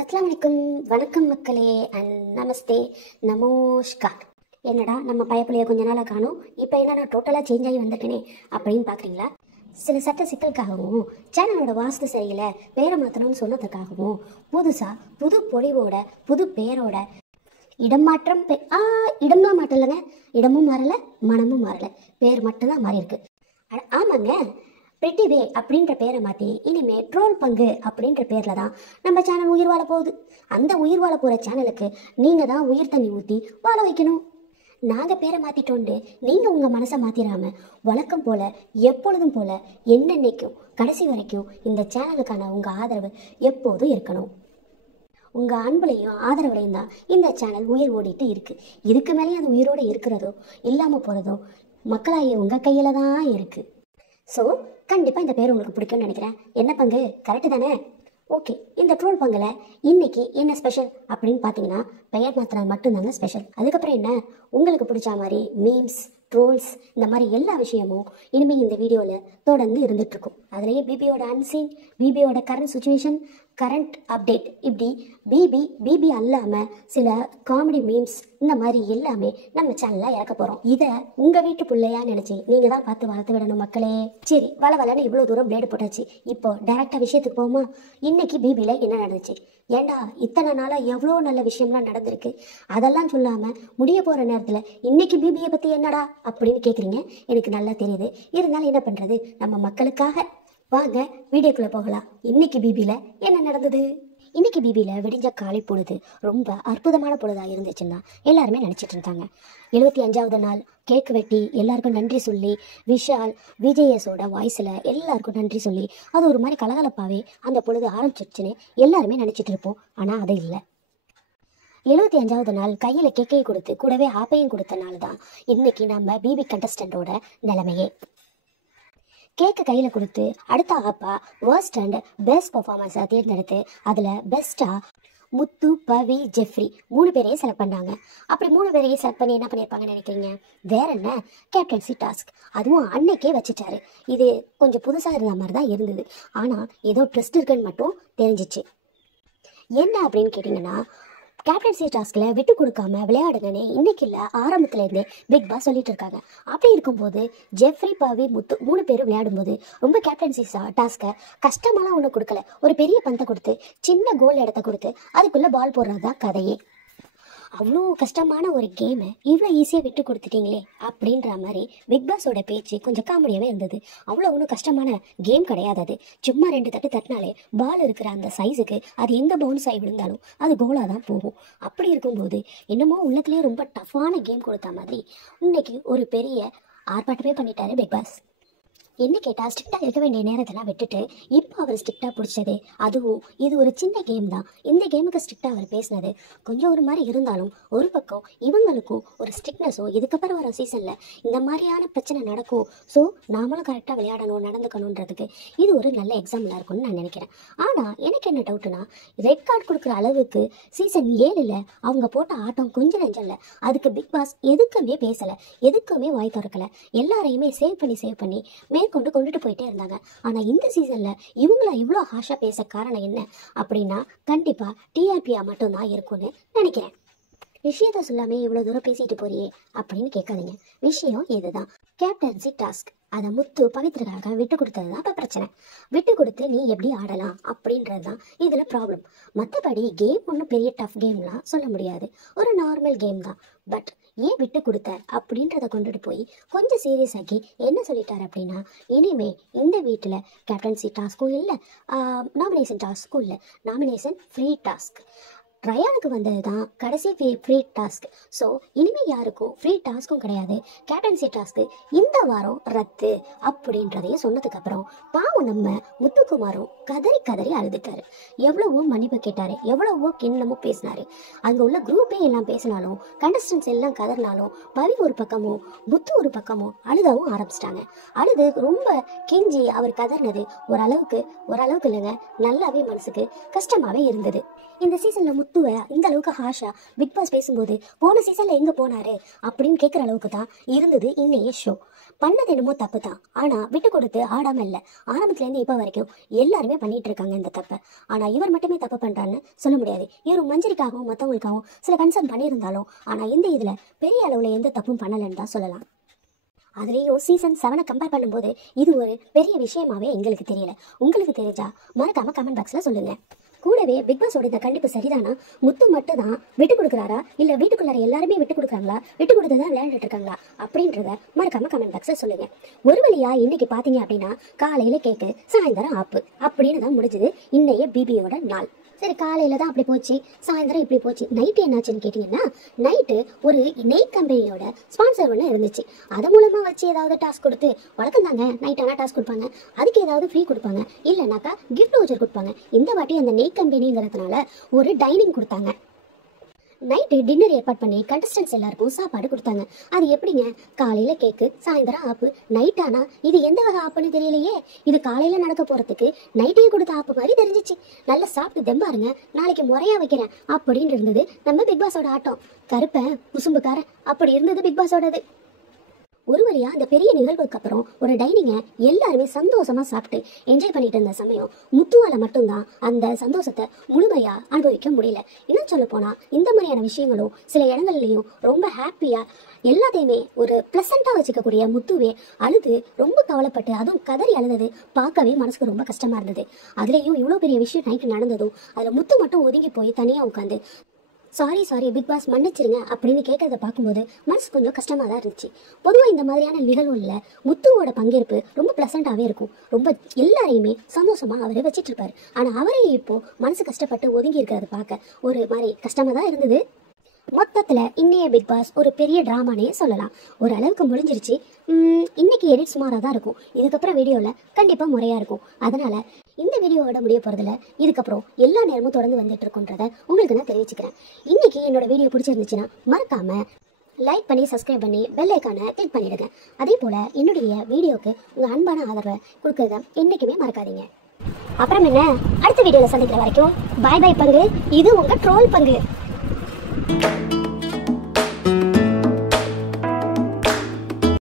அஸ்ஸலாமு அலைக்கும். வணக்கம் மக்களே அண்ட் நமஸ்தே நமோஷ்கார். என்னடா நம்ம பயப்புலைய கொஞ்ச நாளாக காணும், இப்போ என்ன நான் டோட்டலாக சேஞ்ச் ஆகி வந்துட்டேனே அப்படின்னு பார்க்குறீங்களா? சில சட்ட சிக்கலுக்காகவும் சேனலோட வாஸ்து சரியில்லை பேரை மாற்றணும்னு சொன்னதுக்காகவும் புதுசாக புது பொலிவோட புது பேரோட இடம் மாற்றம் இடம் தான் மாற்றம் இல்லைங்க, இடமும் மாறலை மனமும் மாறலை, பேர் மட்டும்தான் மாறி இருக்கு. ஆமாங்க, பிரிட்டிவே அப்படின்ற பேரை மாற்றி இனிமே ட்ரோல் பங்கு அப்படின்ற பேரில் தான் நம்ம சேனல் உயிர் வாழ போகுது. அந்த உயிர் வாழ போகிற சேனலுக்கு நீங்கள் தான் உயிர் தண்ணி ஊற்றி வாழ வைக்கணும். நாங்கள் பேரை மாற்றிட்டோண்டு நீங்கள் உங்கள் மனசை மாற்றிடாம வழக்கம் போல் எப்பொழுதும் போல் என்னென்னைக்கும் கடைசி வரைக்கும் இந்த சேனலுக்கான உங்கள் ஆதரவு எப்போதும் இருக்கணும். உங்கள் அன்புலையும் ஆதரவுலையும் தான் இந்த சேனல் உயிர் ஓடிட்டு இருக்குது. இதுக்கு மேலேயும் அது உயிரோடு இருக்கிறதோ இல்லாமல் போகிறதோ மக்களாகிய உங்கள் கையில் தான் இருக்குது. ஸோ கண்டிப்பாக இந்த பேர் உங்களுக்கு பிடிக்கும்னு நினைக்கிறேன். என்ன பங்கு கரெக்டு தானே? ஓகே, இந்த ட்ரோல் பங்கில் இன்னைக்கு என்ன ஸ்பெஷல் அப்படின்னு பார்த்தீங்கன்னா பெயர் மாத்திரம் மட்டும்தாங்க ஸ்பெஷல். அதுக்கப்புறம் என்ன, உங்களுக்கு பிடிச்ச மாதிரி மீம்ஸ், ட்ரோல்ஸ், இந்த மாதிரி எல்லா விஷயமும் இனிமேல் இந்த வீடியோவில் தொடர்ந்து இருந்துகிட்ருக்கும். அதுலேயே பிபியோட அன்சீன், பிபியோட கரண்ட் சுச்சுவேஷன், கரண்ட் அப்டேட், இப்படி பிபி அல்லாமல் சில காமெடி மீம்ஸ், இந்த மாதிரி எல்லாமே நம்ம சேனலில் இறக்க போகிறோம். இதை உங்கள் வீட்டு பிள்ளையா நினச்சி நீங்கள் தான் பார்த்து வளர்த்து விடணும் மக்களே. சரி, வளன்னு இவ்வளோ தூரம் பிளேடு போட்டாச்சு, இப்போ டேரெக்டாக விஷயத்துக்கு போமா. இன்னைக்கு பிபியில் என்ன நடந்துச்சு? ஏண்டா இத்தனை நாளாக எவ்வளோ நல்ல விஷயம்லாம் நடந்திருக்கு, அதெல்லாம் சொல்லாமல் முடிய போகிற நேரத்தில் இன்னைக்கு பிபியை பற்றி என்னடா அப்படின்னு கேட்குறீங்க. எனக்கு நல்லா தெரியுது, இருந்தாலும் என்ன பண்ணுறது, நம்ம மக்களுக்காக வாங்க வீடியோக்குள்ளே போகலாம். இன்னைக்கு பிபியில் என்ன நடந்தது? இன்னைக்கு பிபியில் விடிஞ்ச காலை பொழுது ரொம்ப அற்புதமான பொழுதாக இருந்துச்சுன்னா எல்லாருமே நினச்சிட்டு இருந்தாங்க. 75வது நாள் கேக்கு வெட்டி எல்லாருக்கும் நன்றி சொல்லி விஷால் விஜயஸோட வாய்ஸில் எல்லாருக்கும் நன்றி சொல்லி அது ஒரு மாதிரி கலகலப்பாகவே அந்த பொழுது ஆரம்பிச்சிருச்சுன்னு எல்லாருமே நினச்சிட்டு இருப்போம். ஆனால் அது இல்லை. 75வது நாள் கையில் கேக்கையை கொடுத்து கூடவே ஆப்பையும் கொடுத்தனால தான் இன்னைக்கு நம்ம பிபி கண்டஸ்டண்டோட நிலைமையே. கேக்கு கையில் கொடுத்து அடுத்த ஆப்பா வேர்ஸ்ட் அண்ட் பெஸ்ட் பர்ஃபார்மன்ஸை தேர்ந்தெடுத்து அதில் பெஸ்ட்டாக முத்து, பவி, ஜெஃப்ரி 3 பேரையும் செலக்ட் பண்ணாங்க. அப்படி 3 பேரையும் செலக்ட் பண்ணி என்ன பண்ணியிருப்பாங்கன்னு நினைக்கிறீங்க? வேற என்ன, கேப்டன்சி டாஸ்க். அதுவும் அன்னைக்கே வச்சுட்டாரு. இது கொஞ்சம் புதுசாக இருந்த மாதிரி தான் இருந்தது, ஆனால் ஏதோ ட்விஸ்ட் இருக்குன்னு மட்டும் தெரிஞ்சிச்சு. என்ன அப்படின்னு கேட்டிங்கன்னா, கேப்டன்சி டாஸ்கில் விட்டு கொடுக்காம விளையாடுங்கன்னு இன்னைக்கு இல்லை ஆரம்பத்துலேருந்தே பிக் பாஸ் சொல்லிட்டு இருக்காங்க. அப்படி இருக்கும்போது ஜெஃப்ரி, பவி, முத்து 3 பேரும் விளையாடும்போது ரொம்ப கேப்டன்சி டாஸ்க்கை கஷ்டமாலாம் ஒன்றும் கொடுக்கல. ஒரு பெரிய பந்தை கொடுத்து சின்ன கோல் இடத்த கொடுத்து அதுக்குள்ளே பால் போடுறது தான் கதையே. அவ்வளோ கஷ்டமான ஒரு கேமை இவ்வளோ ஈஸியாக விட்டு கொடுத்துட்டீங்களே அப்படின்ற மாதிரி பிக் பாஸோட பேச்சு கொஞ்சம் காமெடியாகவே இருந்தது. அவ்வளோ ஒன்றும் கஷ்டமான கேம் கிடையாது. அது சும்மா 2 தட்டு தட்டினாலே பால் இருக்கிற அந்த சைஸுக்கு அது எந்த பவுன்ஸ் ஆகி விழுந்தாலும் அது கோலாக தான் போகும். அப்படி இருக்கும்போது என்னமோ உள்ளத்துலேயே ரொம்ப டஃப்பான கேம் கொடுத்த மாதிரி இன்னைக்கு ஒரு பெரிய ஆர்ப்பாட்டமே பண்ணிட்டாரு பிக் பாஸ். என்ன கேட்டால் ஸ்ட்ரிக்டாக இருக்க வேண்டிய நேரத்தெல்லாம் விட்டுட்டு இப்போ அவர் ஸ்ட்ரிக்டாக பிடிச்சது, அதுவும் இது ஒரு சின்ன கேம் தான். இந்த கேமுக்கு ஸ்ட்ரிக்டாக அவர் பேசினது கொஞ்சம் ஒரு மாதிரி இருந்தாலும் ஒரு பக்கம் இவங்களுக்கும் ஒரு ஸ்ட்ரிக்ட்னஸோ இதுக்கப்புறம் வர சீசனில் இந்த மாதிரியான பிரச்சனை நடக்கும், ஸோ நாமளும் கரெக்டாக விளையாடணும் நடந்துக்கணுன்றதுக்கு இது ஒரு நல்ல எக்ஸாம்பிளாக இருக்கும்னு நான் நினைக்கிறேன். ஆனால் எனக்கு என்ன டவுட்டுனா, ரெட் கார்டு கொடுக்குற அளவுக்கு சீசன் 7ல் அவங்க போட்ட ஆட்டம் கொஞ்சம் நெஞ்சம் இல்லை. அதுக்கு பிக் பாஸ் எதுக்குமே பேசலை, எதுக்குமே வாய் திறக்கலை, எல்லாரையுமே சேவ் பண்ணி கொண்டுட்டு போயிட்டே இருந்தாங்க. ஆனா இந்த சீசன்ல இவங்கள இவ்வளோ ஹாஷா பேச காரணம் என்ன அப்படின்னா கண்டிப்பா டிஆர்பியா மட்டும்தான் இருக்கும்னு நினைக்கிறேன். விஷயத்த சொல்லாமே இவ்வளவு தூரம் பேசிட்டு போறியே அப்படின்னு கேட்காதீங்க. விஷயம் இதுதான், கேப்டன்சி டாஸ்க். அதை முத்து பவித்ரக்காக விட்டு கொடுத்தது தான் இப்போ பிரச்சனை. விட்டு கொடுத்து நீ எப்படி ஆடலாம் அப்படின்றது தான் இதில் ப்ராப்ளம். மற்றபடி கேம் ஒன்றும் பெரிய டஃப் கேம்லாம் சொல்ல முடியாது, ஒரு நார்மல் கேம் தான். பட் ஏன் விட்டு கொடுத்த அப்படின்றத கொண்டுட்டு போய் கொஞ்சம் சீரியஸ் ஆக்கி என்ன சொல்லிட்டாரு அப்படின்னா, இனிமே இந்த வீட்டில் கேப்டன்சி டாஸ்க்கும் இல்லை, நாமினேஷன் டாஸ்க்கும் இல்லை, நாமினேஷன் ஃப்ரீ டாஸ்க். ரயானுக்கு வந்தது தான் கடைசி ஃப்ரீ டாஸ்க். ஸோ இனிமேல் யாருக்கும் ஃப்ரீ டாஸ்க்கும் கிடையாது, கேப்டன்சி டாஸ்க்கு இந்த வாரம் ரத்து அப்படின்றதையும் சொன்னதுக்கப்புறம் பாவம் நம்ம முத்துக்குமாரும் கதறி அழுதுட்டாரு. எவ்வளவோ மன்னிப்பு கேட்டாரு, எவ்வளவோ கிண்ணமும் பேசினாரு. அங்கே உள்ள குரூப்பே எல்லாம் பேசினாலும் கண்டஸ்டன்ஸ் எல்லாம் கதறினாலும் பவி ஒரு பக்கமும் முத்து ஒரு பக்கமும் அழுதவும் ஆரம்பிச்சிட்டாங்க. அழுது ரொம்ப கெஞ்சி அவர் கதறினது ஓரளவுக்கு இல்லைங்க, நல்லாவே மனசுக்கு கஷ்டமாகவே இருந்தது. இந்த சீசனில் முத்துவை இந்த அளவுக்கு ஹாஷா பிக் பாஸ் பேசும்போது போன சீசன்ல எங்க போனாரு அப்படின்னு கேட்குற அளவுக்கு தான் இருந்தது இன்னைய ஷோ. பண்ணது என்னமோ தப்பு தான், ஆனா விட்டு கொடுத்து ஆடாம இல்ல. ஆரம்பத்துல இருந்து இப்ப வரைக்கும் எல்லாருமே பண்ணிட்டு இருக்காங்க இந்த தப்பை. ஆனா இவர் மட்டுமே தப்பு பண்றான்னு சொல்ல முடியாது. இவர் மஞ்சரிக்காகவும் மற்றவங்களுக்காகவும் சில கன்சர்ன் பண்ணியிருந்தாலும் ஆனா இந்த இதுல பெரிய அளவுல எந்த தப்பும் பண்ணலன்னு தான் சொல்லலாம். அதுலேயும் சீசன் 7 கம்பேர் பண்ணும்போது இது ஒரு பெரிய விஷயமாவே எங்களுக்கு தெரியல. உங்களுக்கு தெரிஞ்சா மறக்காம கமெண்ட் பாக்ஸ்ல சொல்லுங்க. கூடவே பிக் பாஸோட இந்த கண்டிப்பு சரிதானா? முத்து மட்டும் தான் விட்டு கொடுக்குறாரா, இல்ல வீட்டுக்குள்ளார எல்லாருமே விட்டு கொடுக்குறாங்களா, விட்டு கொடுத்துதான் விளையாண்டுட்டு இருக்காங்களா அப்படின்றத மறக்காம கமெண்ட் பாக்ஸ்ல சொல்லுங்க. ஒரு வழியா இன்னைக்கு பாத்தீங்க அப்படின்னா காலையில கேக்கு, சாயந்தரம் ஆப்பு அப்படின்னு தான் முடிஞ்சது இன்னைய பிபியோட நாள். சரி, காலையில தான் அப்படி போச்சு, சாயந்தரம் இப்படி போச்சு. நைட்டு என்னாச்சுன்னு கேட்டிங்கன்னா, நைட்டு ஒரு நெய் கம்பெனியோட ஸ்பான்சர் ஒன்று இருந்துச்சு. அது மூலமாக வச்சு ஏதாவது டாஸ்க் கொடுத்து, வழக்கம் தாங்க நைட் ஆனால் டாஸ்க் கொடுப்பாங்க, அதுக்கு ஏதாவது ஃப்ரீ கொடுப்பாங்க, இல்லைனாக்கா கிஃப்ட் வவுச்சர் கொடுப்பாங்க. இந்த வாட்டி அந்த நெய் கம்பெனிங்கிறதுனால ஒரு டைனிங் கொடுத்தாங்க. நைட்டு டின்னர் ஏற்பாடு பண்ணி கண்டஸ்டன்ஸ் எல்லாருக்கும் சாப்பாடு கொடுத்தாங்க. அது எப்படிங்க? காலையில கேக்கு, சாயந்தரம் ஆப்பு, நைட் ஆனா இது எந்த வகை ஆப்புன்னு தெரியலையே. இது காலையில நடக்க போறதுக்கு நைட்டே கொடுத்த ஆப்பு மாதிரி தெரிஞ்சிச்சு. நல்லா சாப்பிட்டு தெம்பாருங்க, நாளைக்கு முறையா வைக்கிறேன் அப்படின்னு இருந்தது நம்ம பிக் பாஸோட ஆட்டம். கருப்பன் குசும்புக்காரன் அப்படி இருந்தது பிக் பாஸோடது. ஒரு வழியா அந்த பெரிய நிகழ்வுக்கு அப்புறம் ஒரு டைனிங்கை எல்லாருமே சந்தோஷமா சாப்பிட்டு என்ஜாய் பண்ணிட்டு இருந்த சமயம் முத்துவால மட்டும்தான் அந்த சந்தோஷத்தை முழுமையா அனுபவிக்க முடியல. இன்னும் சொல்ல போனா இந்த மாதிரியான விஷயங்களும் சில இடங்கள்லயும் ரொம்ப ஹாப்பியா எல்லாத்தையுமே ஒரு பிளசண்டா வச்சுக்கக்கூடிய முத்துவே அழுது ரொம்ப கவலைப்பட்டு அதுவும் கதறி அழுதது பார்க்கவே மனசுக்கு ரொம்ப கஷ்டமா இருந்தது. அதுலயும் இவ்வளவு பெரிய விஷயம் நைட்டு நடந்ததும் அதுல முத்து மட்டும் ஒதுங்கி போய் தனியா உட்காந்து சாரி பிக் பாஸ் மன்னிச்சிருங்க அப்படின்னு கேட்கறத பார்க்கும்போது மனசு கொஞ்சம் கஷ்டமாக தான் இருந்துச்சு. பொதுவாக இந்த மாதிரியான நிகழ்வுகளில் முத்துவோட பங்கேற்பு ரொம்ப ப்ளசண்ட்டாகவே இருக்கும். ரொம்ப எல்லாரையுமே சந்தோஷமாக அவரை வச்சிட்டு இருப்பாரு. ஆனால் அவரே இப்போ மனசு கஷ்டப்பட்டு ஒதுங்கி இருக்கிறத பார்க்க ஒரு மாதிரி கஷ்டமாக தான் இருந்தது. மொத்தத்தில் இன்னைய பிக் பாஸ் ஒரு பெரிய ட்ராமானே சொல்லலாம். ஒரு அளவுக்கு முடிஞ்சிருச்சு. இன்னைக்கு எடிட் சுமாராக தான் இருக்கும். இதுக்கப்புறம் வீடியோவில் கண்டிப்பாக முறையாக இருக்கும். அதனால் இந்த வீடியோவோட முடிய போகிறதுல இதுக்கப்புறம் எல்லா நேரமும் தொடர்ந்து வந்துட்டு இருக்குன்றத உங்களுக்கு நான் தெரிவிச்சுக்கிறேன். இன்னைக்கு என்னோட வீடியோ பிடிச்சிருந்துச்சுன்னா மறக்காமல் லைக் பண்ணி சப்ஸ்கிரைப் பண்ணி பெல் ஐக்கானை கிளிக் பண்ணிடுங்க. அதே போல் என்னுடைய வீடியோவுக்கு உங்கள் அன்பான ஆதரவை கொடுக்கறத என்றைக்குமே மறக்காதீங்க. அப்புறம் என்ன, அடுத்த வீடியோவில் சந்திக்கிற வரைக்கும் பாய் பாய் பங்கு. இது உங்கள் ட்ரோல் பங்கு.